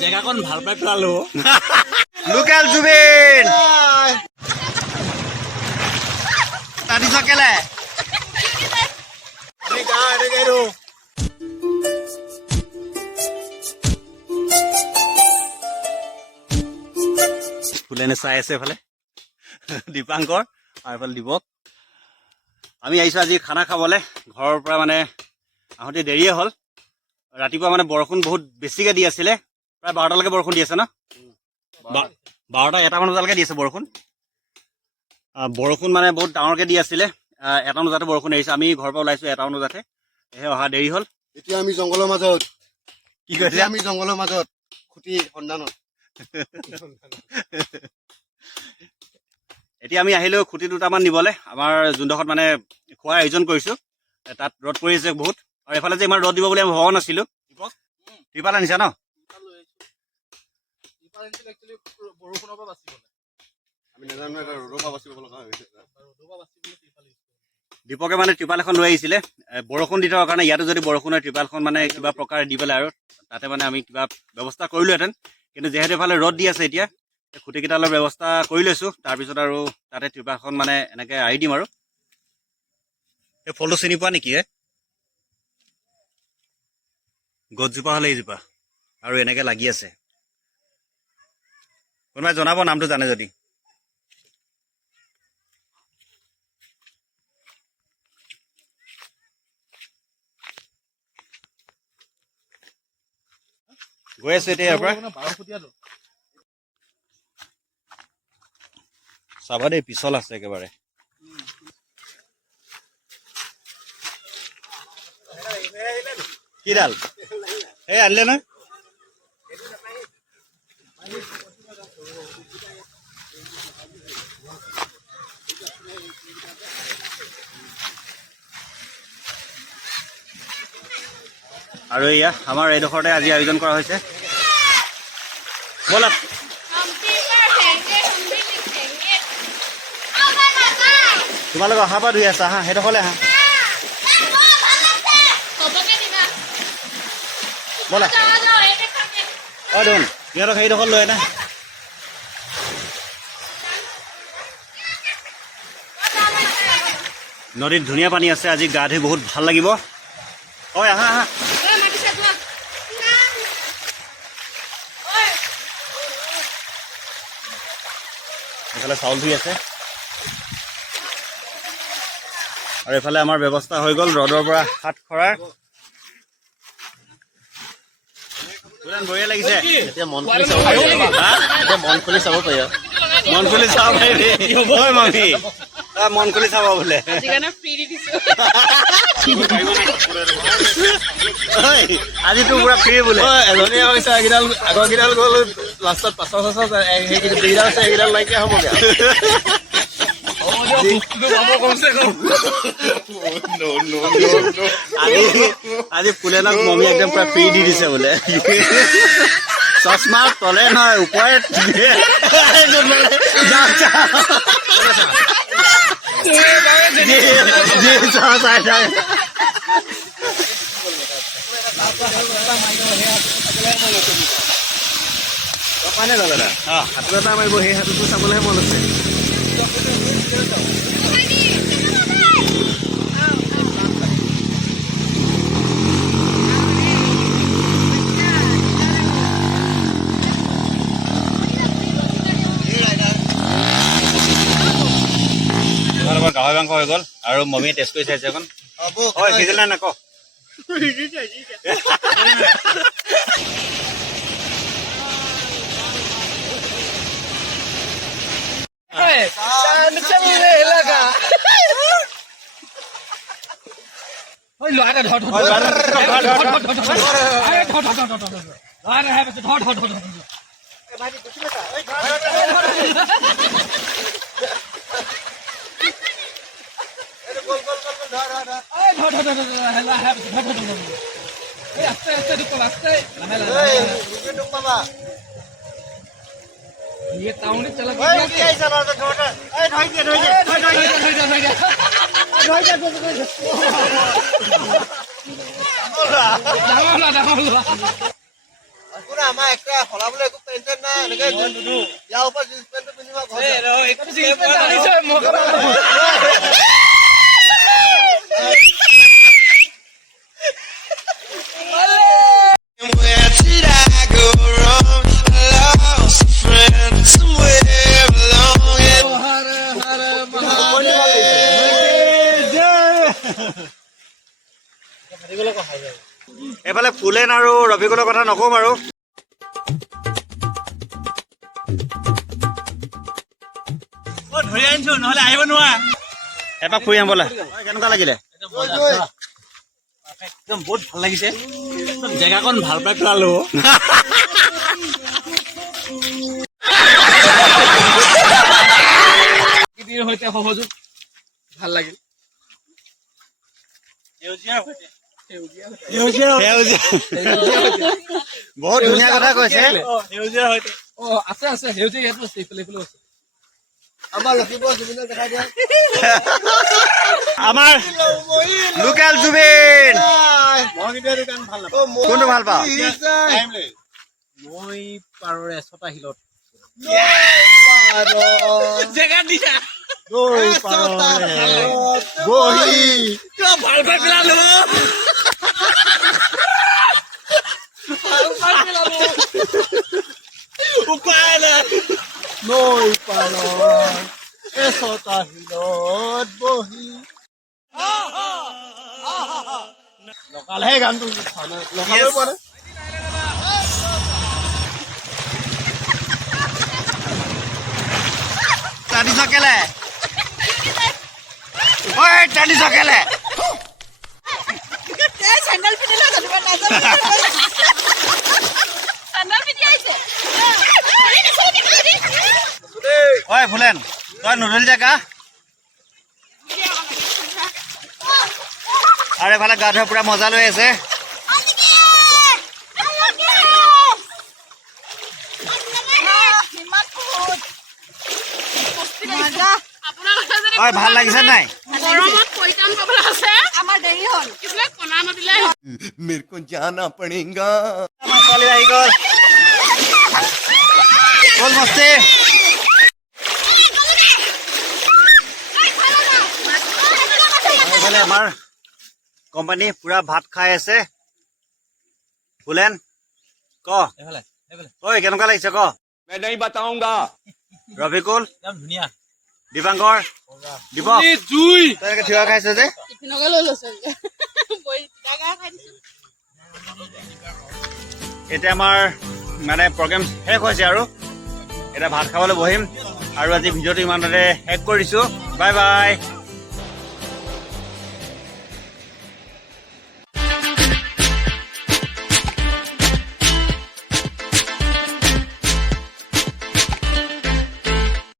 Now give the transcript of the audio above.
জেগাকণ ভাল পাই পেলালো লোকেল জুবিন তাদিছ কেলে ফুলেনে চাই আছে এফালে দীপাংকৰ আৰু এফালে দীপক আমি আহিছোঁ আজি খানা খাবলৈ ঘৰৰ পৰা মানে আহোঁতে দেৰিয়ে হ'ল ৰাতিপুৱা মানে বৰষুণ বহুত বেছিকৈ দি আছিলে প্ৰায় 12টালৈকে বৰষুণ দি আছে ন 12টা 1টামান বজালৈকে দি আছে বৰষুণ মানে বহুত ডাঙৰকৈ দি আছিলে 1টামান বজাতে বৰষুণ এৰিছে আমি ঘৰৰ পৰা ওলাইছোঁ 1টামান বজাতে সেয়ে অহা দেৰি হ'ল এতিয়া আমি জংঘলৰ মাজত কি কৈছে আমি জংঘলৰ মাজত খুটি সন্ধানত এতিয়া আমি আহিলোঁ খুঁটি 2টামান নিবলৈ আমাৰ যোনডোখৰত মানে খোৱাৰ আয়োজন কৰিছোঁ তাত ৰ'দ পৰিছে বহুত আৰু এফালে যে ইমান ৰ'দ দিব বুলি আমি ভবা নাছিলোঁ ত্ৰিপাল আনিছা ন আমি নাজানো এটা ৰ'দৰ পৰা বাচিব লগা হৈছে দীপকে মানে ত্ৰিপাল এখন লৈ আহিছিলে বৰষুণ দি থকাৰ কাৰণে ইয়াতো যদি বৰষুণ হয় ত্ৰিপালখন মানে কিবা প্ৰকাৰে দি পেলাই আৰু তাতে মানে আমি কিবা ব্যৱস্থা কৰিলোহেঁতেন কিন্তু যিহেতু এফালে ৰ'দ দি আছে এতিয়া খুঁটিকেইটা অলপ ব্যৱস্থা কৰি লৈছোঁ তাৰপিছত আৰু তাতে ত্ৰিপালখন মানে এনেকৈ আঁৰি দিম আৰু এই ফলটো চিনি পোৱা নেকি গছজোপা হ'লে এইজোপা আৰু এনেকৈ লাগি আছে কোনোবাই জনাব নামটো জানে যদি গৈ আছোঁ এতিয়া ইয়াৰ পৰা চাবা দেই পিছল আছে একেবাৰে কিডাল এই আনিলে নহয় আৰু এয়া আমাৰ এইডোখৰতে আজি আয়োজন কৰা হৈছে ব'লা তোমালোক অহাৰ পৰা ধুই আছা হা সেইডোখৰলৈ আহা ব'লা অঁ দেখোন সিহঁতক সেইডোখৰ লৈ আনা নদীত ধুনীয়া পানী আছে আজি গা ধুই বহুত ভাল লাগিব হয় আহা আহা এইফালে চাউল ধুই আছে আৰু এইফালে আমাৰ ব্যৱস্থা হৈ গ'ল ৰ'দৰ পৰা হাত খৰাৰ বঢ়িয়া লাগিছে এতিয়া মন খুলি চাব পাৰি এতিয়া মন খুলি চাব পাৰি মন খুলি চাব পাৰিবি মামী মন খুলি চাব বোলে আজিতো পুৰা ফ্ৰী বোলে এজনীয়ে কৈছে এইকেইডাল আগৰকেইডাল গ'ল লাষ্টত পাছৰ সেইকেইডাল আছে সেইকেইডাল নাইকিয়া হ'বগৈ আজি ফুলেনক মমী একদম পুৰা ফ্ৰী দি দিছে বোলে চশমা তলে নহয় ওপৰে হাতত এটা মাৰিব সেই হাতটো চাবলৈহে মন আছে গাহৰি মাংস হৈ গ'ল আৰু মমীয়ে টেষ্ট কৰি চাইছে অকণ হয় সিজিল নাই নক আমাৰ একটা সলাবলৈ একো টেনচন নাই এনেকে ইয়াৰ ওপৰত জিন্স পেণ্টটো পিন্ধিব Where did I go wrong? I lost a friend somewhere along it. এইফালে ফুলেন আৰু ৰফিকুলৰ কথা নকওঁ বাৰু। ধৰি আনিছো নহলে আহিব নোৱাৰা। এপাক ফুৰি আহিম ব'লা। কেনেকুৱা লাগিলে? একদম বহুত ভাল লাগিছে। একদম জেগাকণ ভাল পাই পেলালো। প্ৰকৃতিৰ সৈতে সহযোগ ভাল লাগিল। বহুত ধুনীয়া কথা কৈছে। সেউজীয়াৰ সৈতে আছে আছে সেউজীয়া ইয়াতো আছে এইফালে আছে। আমাৰ লখিমপুৰ জুবিনক দেখাই দিয়া। আমাৰ লোকেল জুবিন মই কিন্তু দোকান ভাল নাপাওঁ। কোনটো ভাল পাওঁ? মই পাৰৰে ছটা শিলত জেগা দিছা বহি ভাল পাই পেলালো। উপায় নাই। নৈ পাৰত এচটা শিলত বহি লগালেহে গানটো লগাবই পোৱা নাই। টানিছ কেলে? ঐ টানিছ কেলে? চেণ্ডেল পিন্ধি লৈ যাব নাজানো চেণ্ডেল পিন্ধি আহিছে ঐ ফুলেন তই নুধুলি যে গা? আৰু এইফালে গা ধোৱা পুৰা মজা লৈ আছে। ঐ ভাল লাগিছে নাই? গৰমত পৰিত্ৰাণ পাবলৈ আছে আমাৰ দেৰি হ'ল কিবা কণা মাতিলে मेरे को जाना पड़ेगा। আমাৰ ছোৱালী আহি গ'ল। গ'ল মস্তি। এইফালে আমাৰ কোম্পানী পুৰা ভাত খাই আছে। ফুলেন ক ঐ কেনেকুৱা লাগিছে ক? मैं नहीं बताऊंगा। ৰফিকুল, একদম ধুনীয়া। দীপাংকৰ, দীপক জুই তই এনেকে থিয় খাইছ যে? টিফিনকে লৈ লৈছো খাই দিছো এতিয়া আমাৰ মানে প্ৰগ্ৰেম শেষ হৈছে আৰু এতিয়া ভাত খাবলৈ বহিম আৰু আজি ভিডিঅ'টো ইমানতে শেষ কৰিছোঁ। Bye bye.